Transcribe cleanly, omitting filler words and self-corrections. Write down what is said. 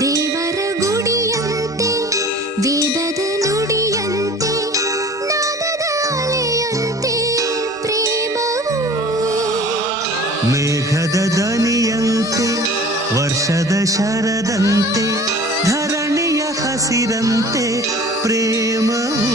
ದೇವರ ಗುಡಿಯಂತೆ ವೇದದ ನುಡಿಯಂತೆ ನಾದದ ಅಲೆಯಂತೆ ಪ್ರೇಮವು ಮೇಘದ ದನಿಯಂತೆ ವರ್ಷದ ಶರದಂತೆ ಧರಣಿಯ ಹಸಿರಂತೆ ಪ್ರೇಮವು